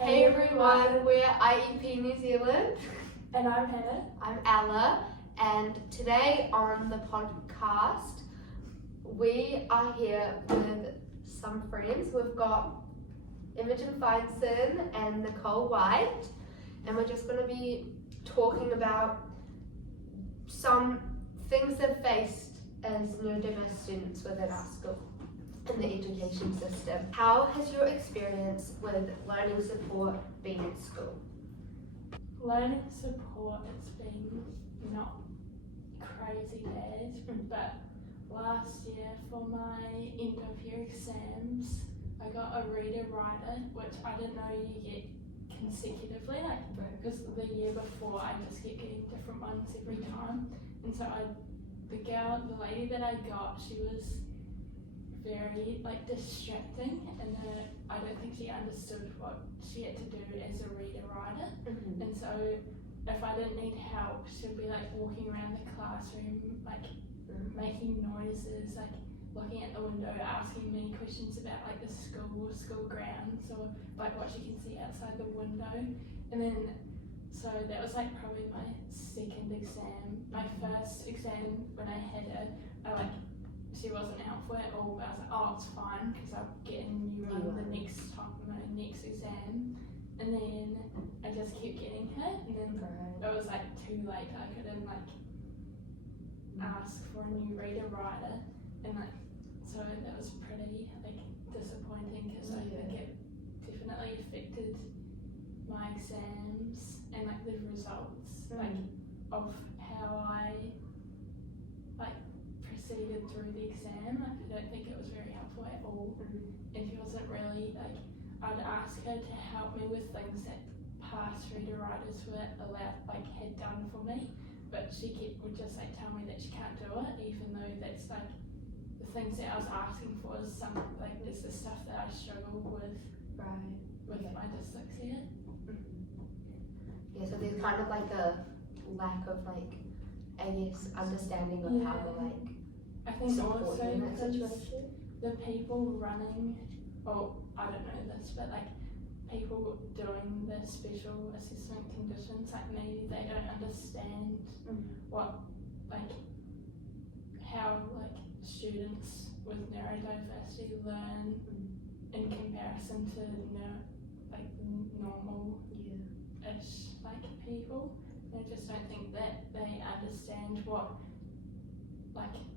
Hey everyone, we're IEP New Zealand. And I'm Hannah. I'm Ella, and today on the podcast, we are here with some friends. We've got Imogen Feinson and Nicole White, and we're just going to be talking about some things they've faced as neurodiverse students within our school in the education system. How has your experience with learning support been at school? Learning support, it's been not crazy bad, but last year for my end of year exams, I got a reader-writer, which I didn't know you get consecutively, because the year before I just kept getting different ones every time. And so the lady that I got, she was very distracting, and I don't think she understood what she had to do as a reader-writer. And so if I didn't need help, she'd be walking around the classroom, making noises, looking at the window, asking me questions about the school grounds, or what she can see outside the window. And then so that was probably my second exam. My first exam, when I had her, she wasn't helpful at all, but I was like, oh, it's fine, because I'll get a new one the next time, my next exam. And then I just kept getting her, and then it was too late. I couldn't ask for a new reader-writer, and so that was pretty disappointing, because I think it definitely affected my exams and the results of how I proceeded through the exam. I don't think it was very helpful at all, and she wasn't really I'd ask her to help me with things that past reader-writers were had done for me, but she would just tell me that she can't do it, even though that's the things that I was asking for is some it's the stuff that I struggle with with my dyslexia. Yeah, so there's kind of a lack of I guess understanding of how to I think support also you in that because situation. the people running, well, I don't know this, but people doing the special assessment conditions, maybe they don't understand what how students with neurodiversity learn in comparison to normal-ish people. I just don't think that they understand what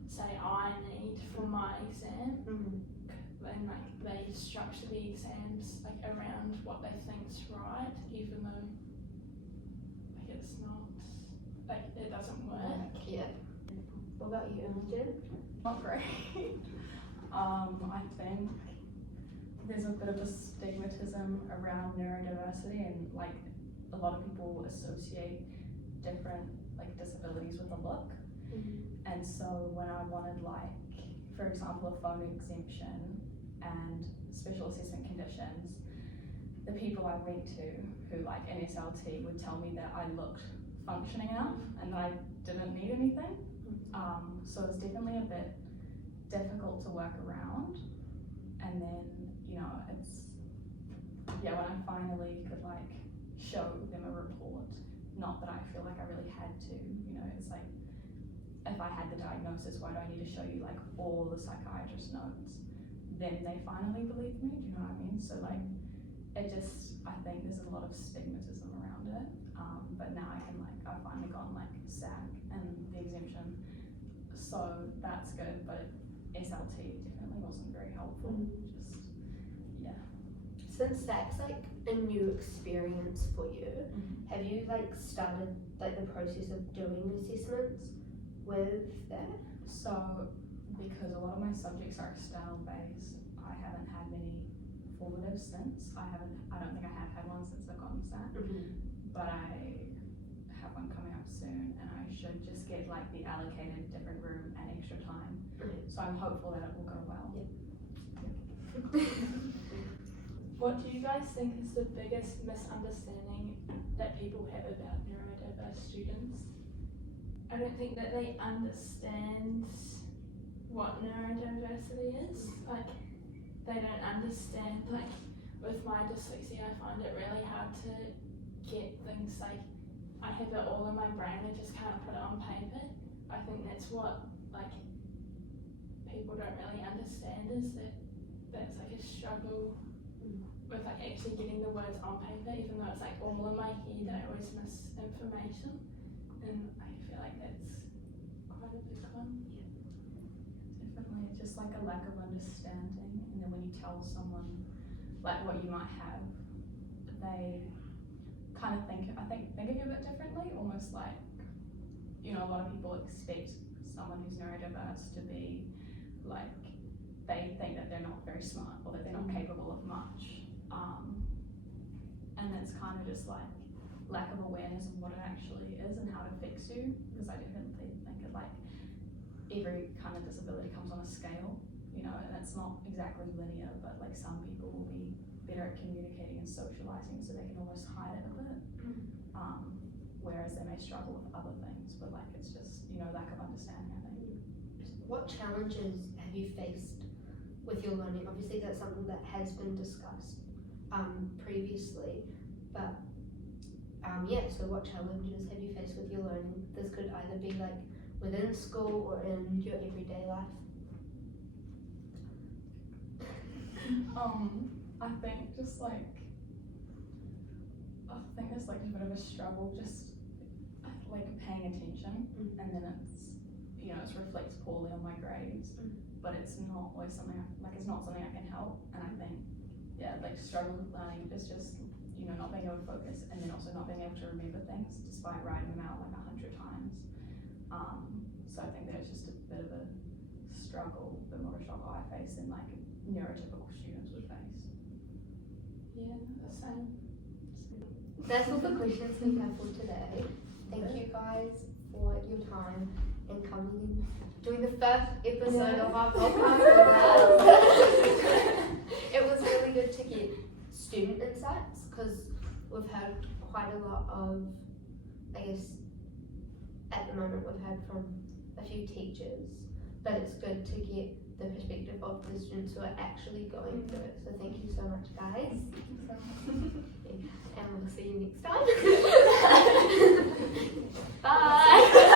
say I need for my exam, and they structure the exams around what they think's right, even though it's not, it doesn't work. Yeah. What about you, Imogen? Not great. I think there's a bit of a stigmatism around neurodiversity, and a lot of people associate different disabilities with a look. And so when I wanted for example, a phone exemption and special assessment conditions, the people I went to who in SLT would tell me that I looked functioning enough and I didn't need anything. So it's definitely a bit difficult to work around. And then, when I finally could show them a report, not that I feel I really had to, it's if I had the diagnosis, why do I need to show you all the psychiatrist notes? Then they finally believed me, do you know what I mean? So it just, I think there's a lot of stigmatism around it. But now I've finally gotten SAC and the exemption, so that's good, but SLT definitely wasn't very helpful. Since SAC's a new experience for you, have you started the process of doing assessments with that? So because a lot of my subjects are external based, I haven't had many formatives since. I don't think I have had one since I've gotten SAC, but I have one coming up soon, and I should just get the allocated different room and extra time. So I'm hopeful that it will go well. What do you guys think is the biggest misunderstanding that people have about neurodiverse students? I don't think that they understand what neurodiversity is. They don't understand with my dyslexia, I find it really hard to get things like, I have it all in my brain, I just can't put it on paper. I think that's what like people don't really understand, is that that's like a struggle with like actually getting the words on paper, even though it's like all in my head, I always miss information, and I feel like that's quite a big one. Definitely, it's just like a lack of understanding, and then when you tell someone like what you might have, they kind of think of you a bit differently, almost like, you know, a lot of people expect someone who's neurodiverse to be like, they think that they're not very smart or that they're not capable of much, and it's kind of just like lack of awareness of what it actually is and how it affects you, because I definitely think that like every kind of disability comes on a scale, you know, and it's not exactly linear, but like some people will be better at communicating and socializing, so they can almost hide it a bit, whereas they may struggle with other things, but like it's just, you know, lack of understanding, I think. What challenges have you faced with your learning? Obviously that's something that has been discussed previously, but so what challenges have you faced with your learning? This could either be like within school or in your everyday life. I think just like, it's like a bit of a struggle, just like paying attention, and then it's, you know, it reflects poorly on my grades, but it's not always something it's not something I can help, and I think, yeah, like struggle with learning is just, you know, not being able to focus, and then also not being able to remember things despite writing them out like 100 times. So I think there's just a bit of a struggle, a bit more of a struggle I face than like neurotypical students would face. Yeah, the same. That's all the questions we have for today. Thank you guys for your time and coming in, doing the first episode of our podcast with us. It was really good to get student insights, because we've heard quite a lot of, I guess, at the moment we've heard from a few teachers, but it's good to get the perspective of the students who are actually going through it. So thank you so much, guys. And we'll see you next time. Bye.